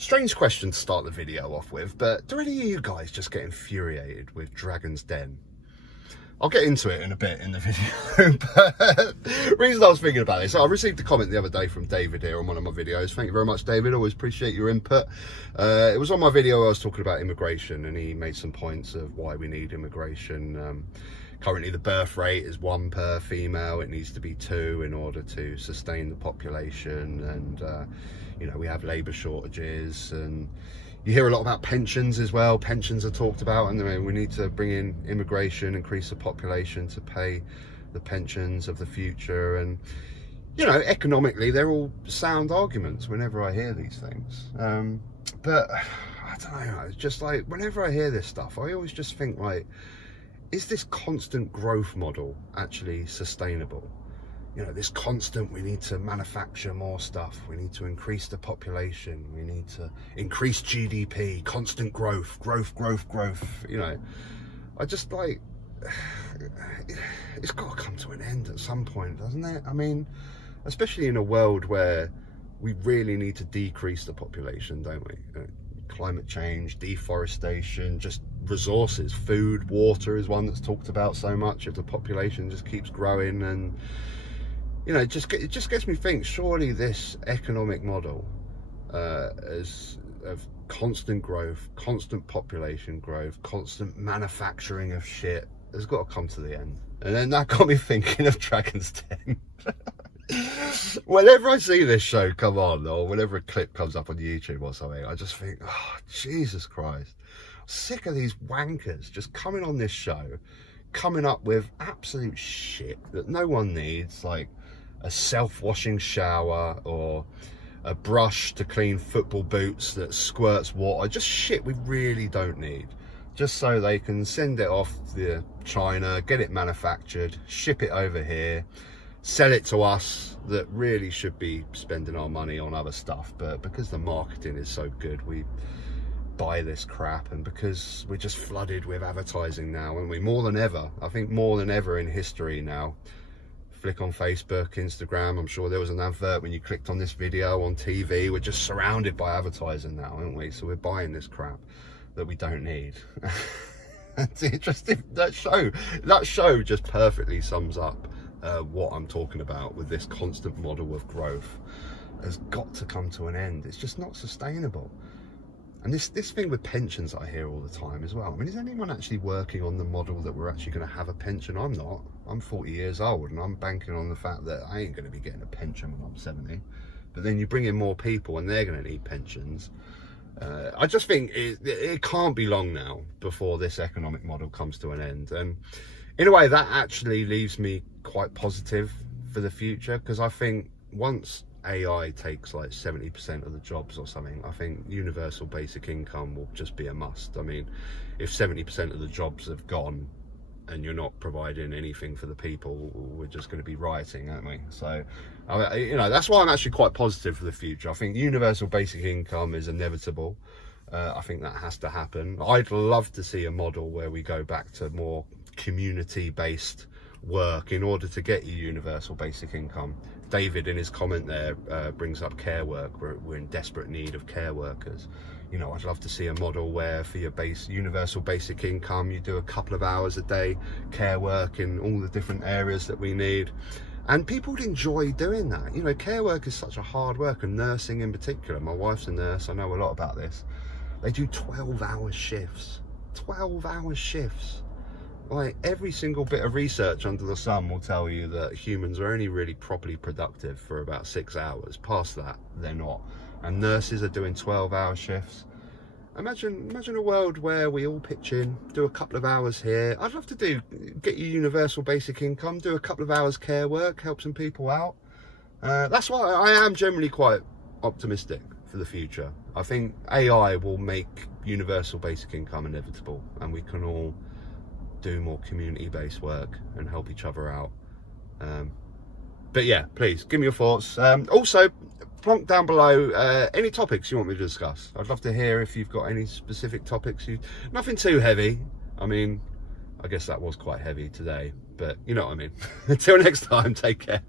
Strange question to start the video off with, but do any of you guys just get infuriated with Dragon's Den? I'll get into it in a bit in the video, but the reason I was thinking about this, I received a comment the other day from David here on one of my videos. Thank you very much, David. Always appreciate your input. It was on my video where I was talking about immigration, and he made some points of why we need immigration. Currently, the birth rate is 1 per female. It needs to be 2 in order to sustain the population. And, you know, we have labour shortages, and you hear a lot about pensions as well. Pensions are talked about, and we need to bring in immigration, increase the population to pay the pensions of the future. And, you know, economically, they're all sound arguments whenever I hear these things. But I don't know, it's just like, whenever I hear this stuff, I always just think, like, is this constant growth model actually sustainable? You know, this constant, we need to manufacture more stuff, we need to increase the population, we need to increase GDP, constant growth, you know. I just like, it's got to come to an end at some point, doesn't it? I mean, especially in a world where we really need to decrease the population, don't we? Climate change, deforestation, just resources, food, water is one that's talked about so much. If the population just keeps growing, and you know, it just gets me think, surely this economic model is of constant growth, constant population growth, constant manufacturing of shit has got to come to the end. And then that got me thinking of Dragon's Den. Whenever I see this show come on, or whenever a clip comes up on YouTube or something, I just think, oh, Jesus Christ, I'm sick of these wankers just coming on this show, coming up with absolute shit that no one needs, like a self-washing shower or a brush to clean football boots that squirts water, just shit we really don't need, just so they can send it off to China, get it manufactured, ship it over here, sell it to us that really should be spending our money on other stuff. But because the marketing is so good, we buy this crap. And because we're just flooded with advertising now, and we more than ever, I think more than ever in history now, flick on Facebook, Instagram, I'm sure there was an advert when you clicked on this video, on TV, we're just surrounded by advertising now, aren't we? So we're buying this crap that we don't need. It's interesting, that show just perfectly sums up what I'm talking about with this constant model of growth. Has got to come to an end. It's just not sustainable. And this thing with pensions I hear all the time as well. I mean, is anyone actually working on the model that we're actually going to have a pension? I'm not. I'm 40 years old, and I'm banking on the fact that I ain't going to be getting a pension when I'm 70. But then you bring in more people and they're going to need pensions. I just think it can't be long now before this economic model comes to an end. And in a way, that actually leaves me quite positive for the future, because I think once AI takes like 70% of the jobs or something, I think universal basic income will just be a must. I mean, if 70% of the jobs have gone and you're not providing anything for the people, we're just going to be rioting, aren't we? So, you know, that's why I'm actually quite positive for the future. I think universal basic income is inevitable. I think that has to happen. I'd love to see a model where we go back to more community-based work in order to get you universal basic income. David, in his comment there, brings up care work. We're in desperate need of care workers. You know, I'd love to see a model where for your universal basic income, you do a couple of hours a day care work in all the different areas that we need. And people would enjoy doing that. You know, care work is such a hard work, and nursing in particular. My wife's a nurse, I know a lot about this. They do 12-hour shifts. 12-hour shifts. Like, every single bit of research under the sun will tell you that humans are only really properly productive for about 6 hours. Past that, they're not. And nurses are doing 12-hour shifts. Imagine a world where we all pitch in, do a couple of hours here. I'd love to get you universal basic income, do a couple of hours care work, help some people out. That's why I am generally quite optimistic for the future. I think AI will make universal basic income inevitable, and we can all do more community-based work and help each other out. But yeah, please give me your thoughts. Also, plonk down below any topics you want me to discuss. I'd love to hear if you've got any specific topics. Nothing too heavy. I mean, I guess that was quite heavy today, but you know what I mean. Until next time, take care.